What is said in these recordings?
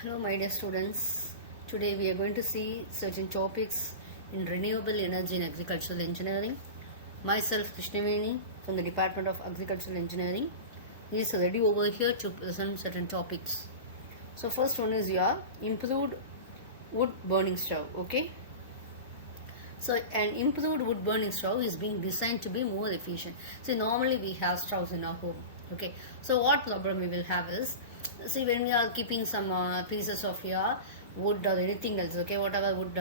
Hello, my dear students. Today we are going to see certain topics in renewable energy and agricultural engineering. Myself, Krishnaveni, from the Department of Agricultural Engineering, is ready over here to present certain topics. So, first one is your improved wood burning stove. Okay. So, an improved wood burning stove is being designed to be more efficient. So, normally we have stoves in our home. Okay. So, what problem we will have is, see, when we are keeping some pieces of your wood or anything else, okay, whatever wood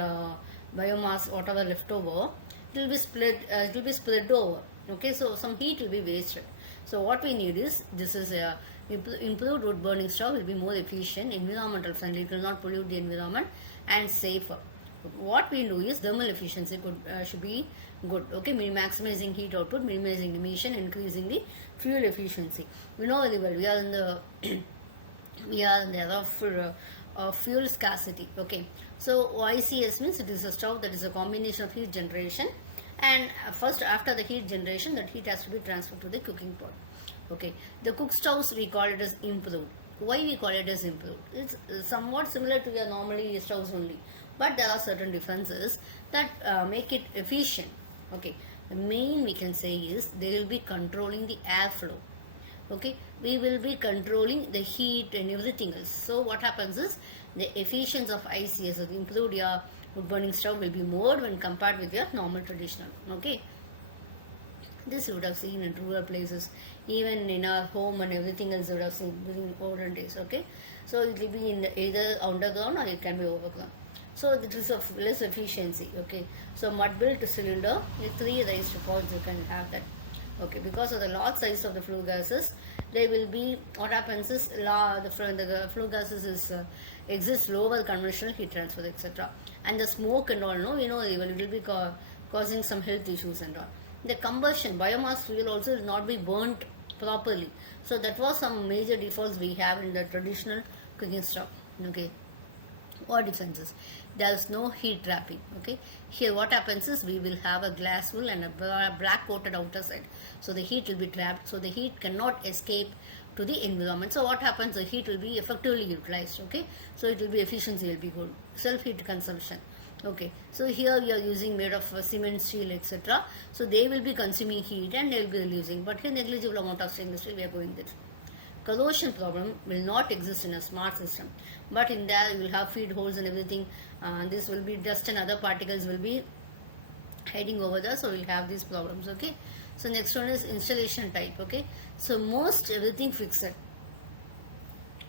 biomass, whatever left over, it will be spread over. Okay. So, some heat will be wasted. So, what we need is, this is a improved wood burning stove will be more efficient, environmental friendly, it will not pollute the environment, and safer. What we do is thermal efficiency should be good. Okay, maximizing heat output, minimizing emission, increasing the fuel efficiency. We know very well we are in the we are in the era of fuel scarcity. Okay, so ICS means it is a stove that is a combination of heat generation, and first after the heat generation, that heat has to be transferred to the cooking pot. Okay, the cook stoves we call it as improved. Why we call it as improved? It's somewhat similar to your normally stoves only, but there are certain differences that make it efficient. Okay, the main we can say is they will be controlling the airflow. Okay, we will be controlling the heat and everything else. So what happens is the efficiency of ICS, or the improved your wood burning stove, will be more when compared with your normal traditional. Okay, this you would have seen in rural places, even in our home and everything else you would have seen during olden days. Okay, so it will be in either underground or it can be overground. So it is of less efficiency. Okay, so mud built cylinder with 3 raised pods you can have that. Okay, because of the large size of the flue gases, they will be, what happens is the flue gases is exists lower conventional heat transfer, etc. And the smoke and all, no, we know it will be causing some health issues and all. The combustion biomass fuel also will not be burnt properly. So that was some major defaults we have in the traditional cooking stove. Okay, what differences? There is no heat trapping. Okay, here what happens is we will have a glass wool and a black coated outer side, so the heat will be trapped, so the heat cannot escape to the environment. So what happens, the heat will be effectively utilized. Okay, so it will be efficiency will be good, self heat consumption. Okay, so here we are using made of cement, steel, etc. So they will be consuming heat and they will be releasing, but here negligible amount of stainless steel we are going with. Corrosion problem will not exist in a smart system, but in there you will have feed holes and everything. This will be dust and other particles will be hiding over there, so we'll have these problems. Okay, so next one is installation type. Okay, so most everything fixed.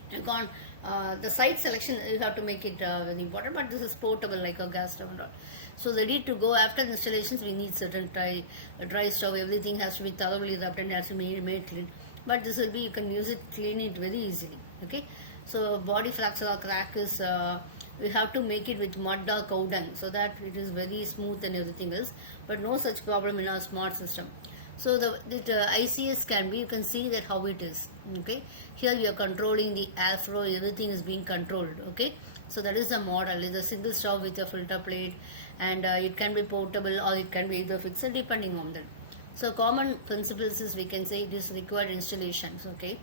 The site selection you have to make it very important, but this is portable like a gas stove and all. So ready to go. After the installations we need certain dry stove, everything has to be thoroughly rubbed and has to be made clean, but this will be, you can use it, clean it very easily. Okay, so body fracture or crack is we have to make it with mud or cow dung so that it is very smooth and everything else, but no such problem in our smart system. So the ICS can be, you can see that how it is. Okay, here you are controlling the airflow, everything is being controlled. Okay, so that is the model. It's a single stove with a filter plate, and it can be portable or it can be either fixed depending on that. So common principles is, we can say, it is required installations. Okay,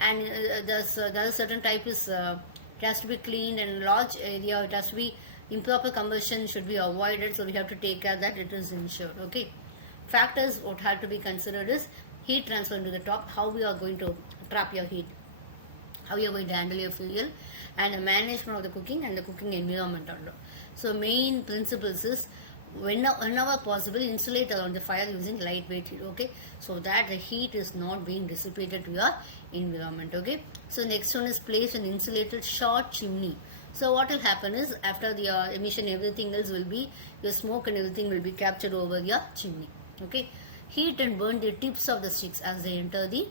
and there are certain type is it has to be cleaned, and large area it has to be, improper combustion should be avoided, so we have to take care that it is ensured. Okay, factors what have to be considered is heat transfer into the top, how we are going to trap your heat, how you are going to handle your fuel, and the management of the cooking and the cooking environment. So main principles is, whenever possible, insulate around the fire using lightweight heat. Okay, so that the heat is not being dissipated to your environment. Okay, so next one is place an insulated short chimney. So what will happen is, after the emission, everything else will be, your smoke and everything will be captured over your chimney. Okay, heat and burn the tips of the sticks as they enter the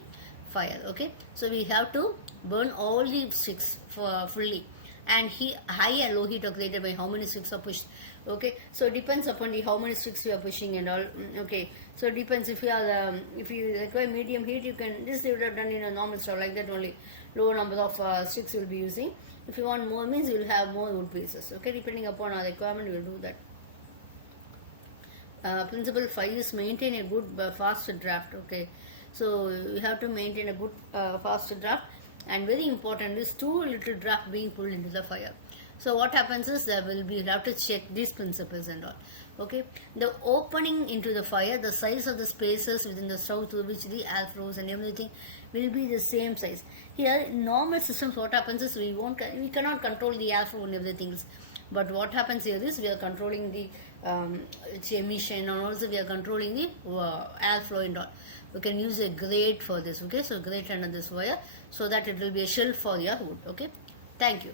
fire. Okay, so we have to burn all the sticks fully, and high and low heat are created by how many sticks are pushed. Okay, so it depends upon the how many sticks you are pushing and all. Okay, so it depends. If you are if you require medium heat, you can, this you would have done in a normal stove like that only, low number of sticks you will be using. If you want more, means you will have more wood pieces. Okay, depending upon our requirement you will do that. Principle 5 is maintain a good fast draft. Okay, so you have to maintain a good fast draft and very important is too little draft being pulled into the fire. So what happens is there will be, you have to check these principles and all. Okay, the opening into the fire, the size of the spaces within the stove through which the air flows and everything will be the same size. Here in normal systems what happens is we cannot control the air flow and everything else. But what happens here is we are controlling the emission, and also we are controlling the airflow and all. We can use a grate for this. Okay, so grate under this wire so that it will be a shelf for your wood. Okay, thank you.